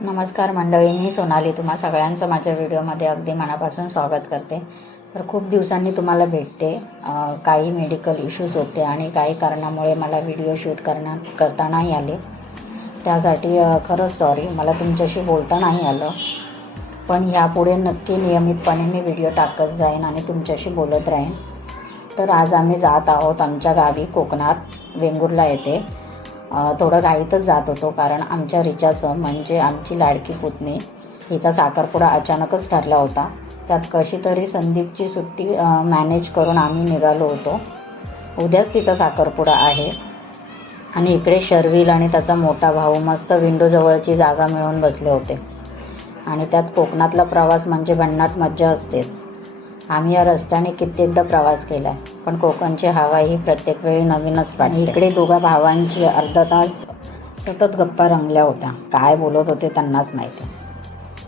नमस्कार मंडळी, मी सोनाली तुम्हा सगळ्यांचं माझ्या व्हिडिओमध्ये अगदी मनापासून स्वागत करते. तर खूप दिवसांनी तुम्हाला भेटते. काही मेडिकल इश्यूज होते आणि काही कारणामुळे मला व्हिडिओ शूट करता नाही आले. त्यासाठी खरंच सॉरी, मला तुमच्याशी बोलता नाही आलं. पण यापुढे नक्की नियमितपणे मी व्हिडिओ टाकत जाईन आणि तुमच्याशी बोलत राहीन. तर आज आम्ही जात आहोत आमच्या गावी कोकणात वेंगुर्ला येथे. थोडं घाईतच जात होतो कारण आमच्या रिचाचं म्हणजे आमची लाडकी पुतणी हिचा साखरपुडा अचानकच ठरला होता. त्यात कशी तरी संदीपची सुट्टी मॅनेज करून आम्ही निघालो होतो. उद्याच तिचा साखरपुडा आहे आणि इकडे शर्विल आणि त्याचा मोठा भाऊ मस्त विंडोजवळची जागा मिळवून बसले होते. आणि त्यात कोकणातला प्रवास म्हणजे भन्नाट मज्जा असतेच. आम्ही या रस्त्याने कित्येकदा प्रवास केला आहे, पण कोकणची हवा ही प्रत्येक वेळी नवीनच वाटते. इकडे दोघा भावांची अर्धा तास सतत गप्पा रंगल्या होत्या. काय बोलत होते त्यांनाच माहिती.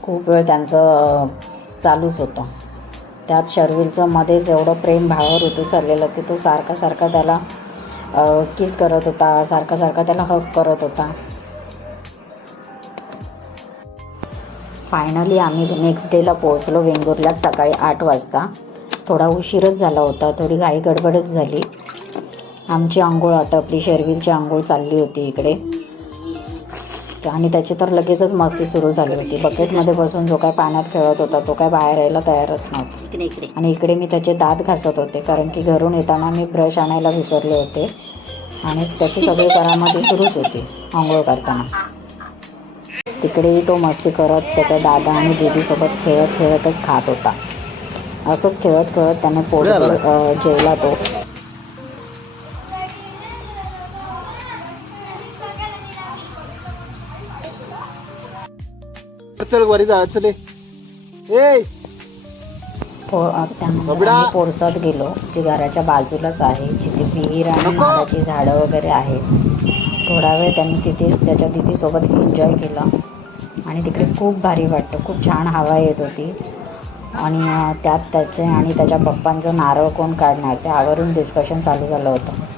खूप वेळ त्यांचं चालूच होतं. त्यात शर्विलचं मध्येच एवढं प्रेम भावावर उतरलेलं की तो सारखा त्याला किस करत होता, सारखा त्याला हक करत होता. फायनली आम्ही नेक्स्ट डेला पोहोचलो वेंगुर्ल्यात सकाळी 8 वाजता. थोडा उशीरच झाला होता, थोडी घाई गडबडच झाली. आमची आंघोळ आटपली, शर्विलची आंघोळ चालली होती इकडे आणि त्याची तर लगेचच मस्ती सुरू झाली होती. बकेटमध्ये बसून जो काय पाण्यात खेळत होता तो काय बाहेर यायला तयारच नव्हता. आणि इकडे मी त्याचे दात घासत होते कारण की घरून येताना मी ब्रश आणायला विसरले होते आणि त्याची सगळी करामती सुरूच होती आंघोळ करताना. तिकडेही तो मस्ती करत त्याच्या दादा आणि दीदीसोबत खेळतच खात होता. असंच खेळत त्याने पोटभर जेवला तो. त्यानंतर पोरसात गेलो, जी घराच्या बाजूलाच आहे, जिथे विहीर आणि नारळाची झाडं वगैरे आहेत. थोडा वेळ त्यांनी तिथेच त्याच्या दीदीसोबत एन्जॉय केला आणि तिकडे खूप भारी वाटतं. खूप छान हवा येत होती आणि त्यात त्याचे आणि त्याच्या पप्पांचं नारळ कोण काढणार त्यावरून डिस्कशन चालू झालं होतं.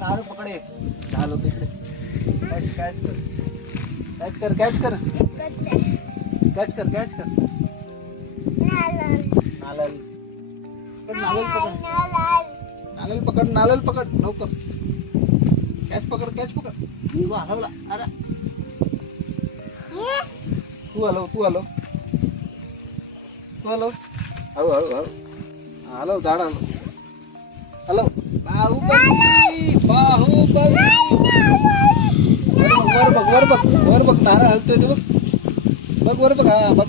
नारळ पकडे झालो तिकडे. कॅच कर नारळ पकड लवकर. कॅच पकड. तू हलवला. अरे तू हलव हळू हलव झाड हलव. बाहुबली वर बघ नारळ हलतोय ते बघ वर बघ. हा बघ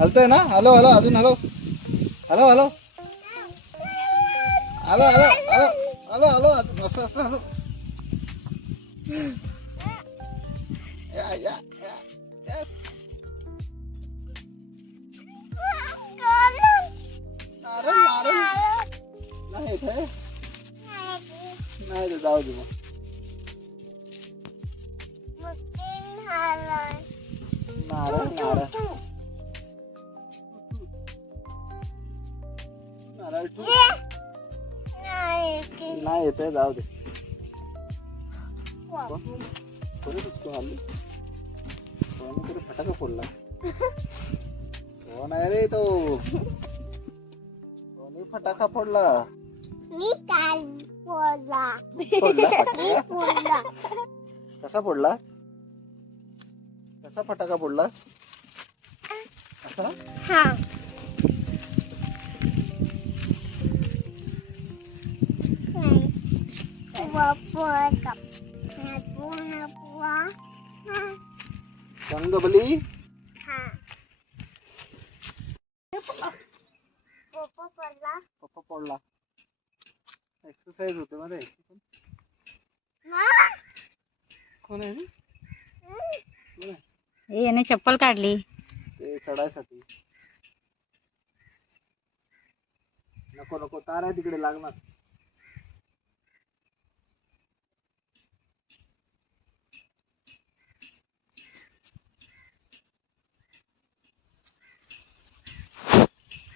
हलतोय ना. हलो अजून हलो असं हलो. या नाही जाऊ दे मग. नाही येत, जाऊ दे. हल्ली कोणी फटाका फोडला. कोण आहे रे तो? कोणी फटाका फोडला? कसा फोडला? कसा फटाका फोडला? असा? रंगबली. पप्पा पडला. एक्सरसाइज होते मध्ये. कोण आहे रे? कोण आहे? याने चप्पल काढली. ते चढायसाठी. नको नको, तार आहे तिकडे लागणार.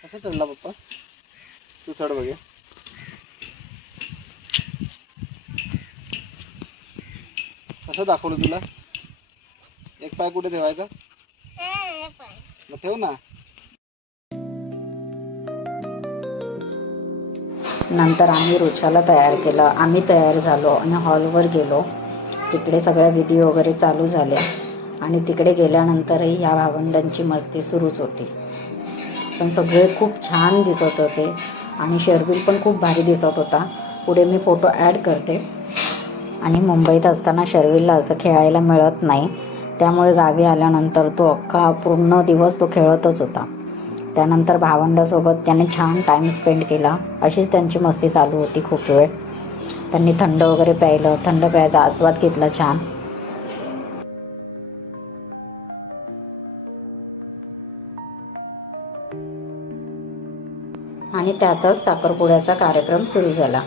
कसं चढला पप्पा? तू चढ बघे. कसं दाखवलं तुला? एक पाय कुठे ठेवायचा? मग ठेव ना. नंतर आम्ही रुचाला तयार केलं. आम्ही तयार झालो आणि हॉलवर गेलो. तिकडे सगळ्या विधी वगैरे चालू झाल्या आणि तिकडे गेल्यानंतरही ह्या भावंडांची मस्ती सुरूच होती. पण सगळे खूप छान दिसत होते आणि शर्विल पण खूप भारी दिसत होता. पुढे मी फोटो ॲड करते. आणि मुंबईत असताना शर्विलला असं खेळायला मिळत नाही, त्यामुळे गावी आल्यानंतर तो अख्खा पूर्ण दिवस तो खेळतच होता. त्यानंतर भावंडासोबत त्याने छान टाईम स्पेंड केला. अशीच त्यांची मस्ती चालू होती खूप वेळ. त्यांनी थंड वगैरे प्यायलं, थंड प्यायचा आस्वाद घेतला छान. आणि त्यातच साखरपुड्याचा कार्यक्रम सुरू झाला.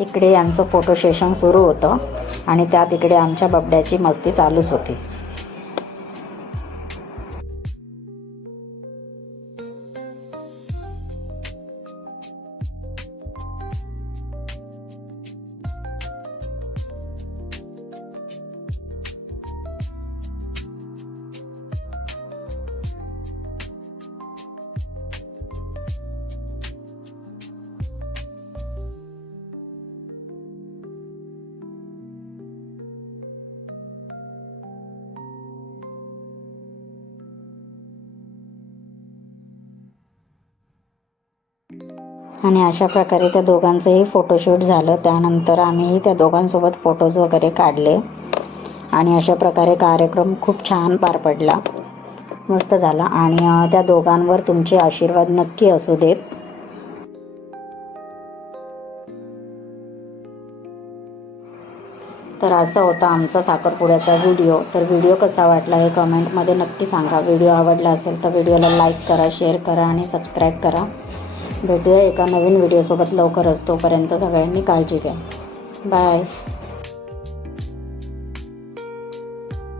इकडे यांचं फोटो सेशन सुरू होतं आणि त्यात इकडे आमच्या बबड्याची मस्ती चालूच होती. आणि अशा प्रकारे त्या दोघांचंही फोटोशूट झालं. त्यानंतर आम्ही त्या दोघांसोबत फोटोज वगैरे काढले आणि अशा प्रकारे कार्यक्रम खूप छान पार पडला, मस्त झाला. आणि त्या दोघांवर तुमचे आशीर्वाद नक्की असू देत. तर असा होता आमचा साखरपुड्याचा व्हिडिओ. तर व्हिडिओ कसा वाटला हे कमेंटमध्ये नक्की सांगा. व्हिडिओ आवडला असेल तर व्हिडिओला लाईक करा, शेअर करा आणि सबस्क्राईब करा. भेटूया एका नवीन व्हिडिओसोबत लवकरच. तोपर्यंत सगळ्यांनी काळजी घ्या. बाय.